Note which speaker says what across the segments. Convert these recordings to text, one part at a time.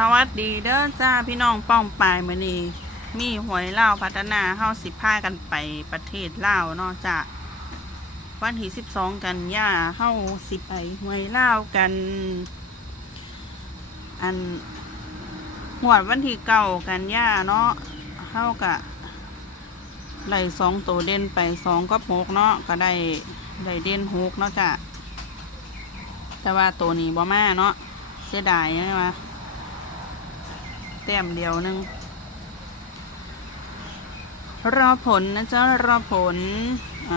Speaker 1: สวัสดีเด้อจ้าพี่น้องป้องปายมือนี้มีหวยเล่าพัฒนาเฮาสิพากันไปประเทศเลาเนาะจ้าวันที่12กันยาเฮาสิบไปหวยเล่ากัน อันหวดวันที่เก้ากันยาเนาะเฮากะได้สองตัวเด่นไปสองกับหกเนาะก็ได้ได้เด่นหกเนาะจ้าแต่ว่าตัวนี้บ่มาเนาะเสียดายใช่ไหม แต้มเดียวหนึง รอผลนะจ๊ะ รอผลอ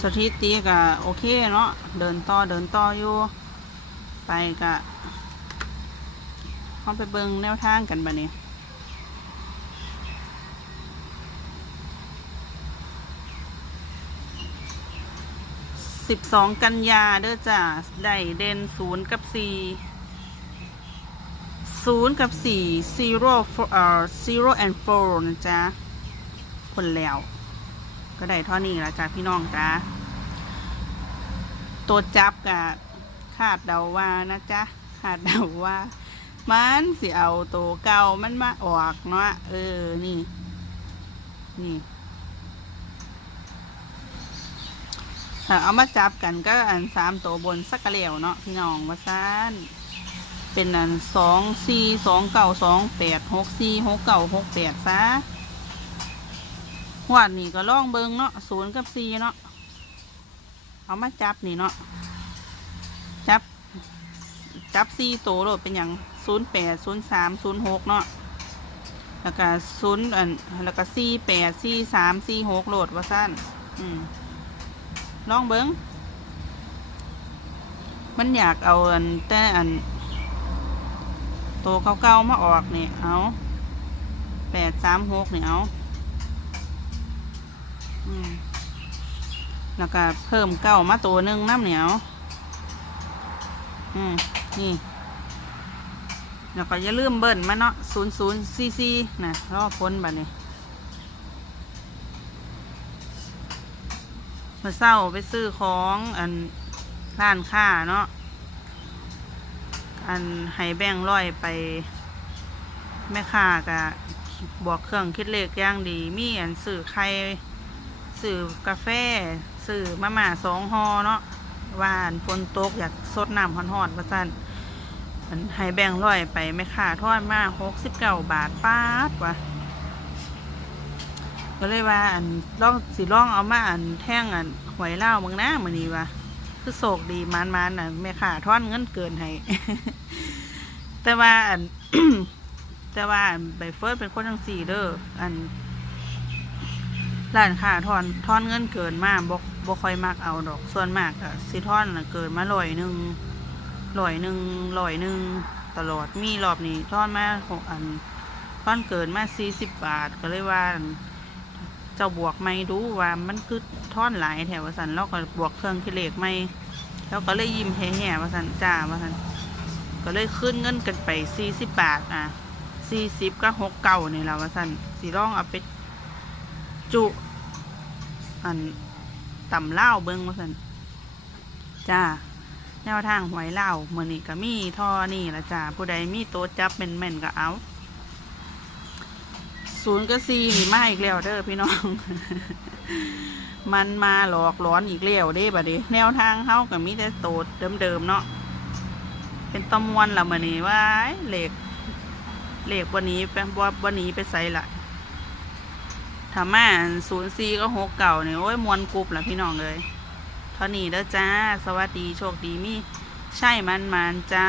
Speaker 1: สถิติก็โอเคเนาะ เดินต่อเดินต่ออยู่ ไปกะเข้าไปเบิงแนวทางกันบะเนี่ยสิบสองกันยาเด้อจ้ะได้เด่นศูนย์กับสี่ ศูนย์กับสี่ zero for เอ่อ zero and four นะจ๊ะผลแล้ว ก็ได้เท่านี้ละจ้ะพี่น้องจ้ะตัวจับกะคาดเดาว่านะจ๊ะคาดเดาว่า มันสิเอาตัวเก่ามันมาออกเนาะเออนี่ นี่ถ้าเอามาจับกันก็อันสามตัวบนสักกะเหลวเนาะพี่น้องว่าซ่าน เป็นอันสองสี่สองเก้าสองแปดหกสี่หกเก้าหกแปดซะหวานนี่ก็ล่องเบิงเนาะศูนย์กับสี่เนาะเอามาจับนี่เนาะจับ จับสี่โตโหลดเป็นอย่างศูนย์แปดศูนย์สามศูนย์หกเนาะแล้วก็ศูนย์อันแล้วก็สี่แปดสี่สามสี่หกโหลดว่าสั้นอืมลองเบิงมันอยากเอาอันแต่อัน ตัวเก่าๆมาออกนี่เอาแปดสามหกนี่เอาแล้วก็เพิ่มเก้ามาตัวหนึ่งน้ำเหนียวอืมนี่ แล้วก็อย่าลืมเบิ้ลมาเนาะศูนย์ศูนย์ซีซีนะรอพ้นบัดนี้มาเศร้าไปซื้อของอันร้านค้าเนาะ อันให้แบ่งร้อยไปแม่ค้ากะบอกเครื่องคิดเลขอย่างดี มีอันสื่อไข่สื่อกาแฟสื่อมาม่าสองหอเนาะว่านฝนตกอยากสดน้ำฮ้อนๆว่าซั่นอันให้แบ่งร้อยไปแม่ค้าทอดมาหกสิบเก้าบาทป้าดว่ะก็เลยว่าอันลองสิลองเอามาอันแท่งอันหวยเล่ามึงหนะมือนี้ว่ะ คือโศกดีมันมันน่ะแม่ขาทอนเงินเกินให้แต่ว่าอันแต่ว่าอันใบเฟิร์สเป็นคนทั้งสี่เด้ออันร้านค้าทอนทอนเงินเกินมากบ่บ่ค่อยมักเอาดอก ส่วนมากอะสิทอนเกินมาร้อยหนึ่งร้อยหนึ่งร้อยหนึ่งตลอดมีรอบนี้ทอนมาหกอันทอนเกินมาสี่สิบบาทก็เลยว่าอัน เจ้าบวกไม่ดูว่ามันคือท่อนหลายแถวว่าสันแล้วก็บวกเครื่องคิดเลขไม่แล้วก็เลยยิ้มแห่ๆว่าสันจ้าว่าสันก็เลยขึ้นเงินกันไปสี่สิบบาทอะสี่สิบก็หกเก่านี่แหละว่าสันสีร่องเอาไปจุอันต่ำเล่าเบิ้งว่าสันจ้าแนวทางหวยเล่าวมือนี้ก็มีท่อนี่ละจ้าผู้ใดมีโต๊ะจับแม่นก็เอา ศูนย์กับสี่นี่มาอีกแล้วเด้อพี่น้อง มันมาหลอกหลอนอีกแล้วเด้บัดนี้แนวทางเฮากับมีแต่โตดเดิมๆเนาะเป็นตำมวนละมื้อนี้ว้ายเหล็กเหล็กวันนี้เป็นบ่วันนี้ไปใส่ละถ้ามาศูนย์สี่ก็หกเก่าเนี่ยโอ้ยมวนกรุบละพี่น้องเลยเท่านี้เด้อจ้า สวัสดีโชคดีมีใช่มันมันจ้า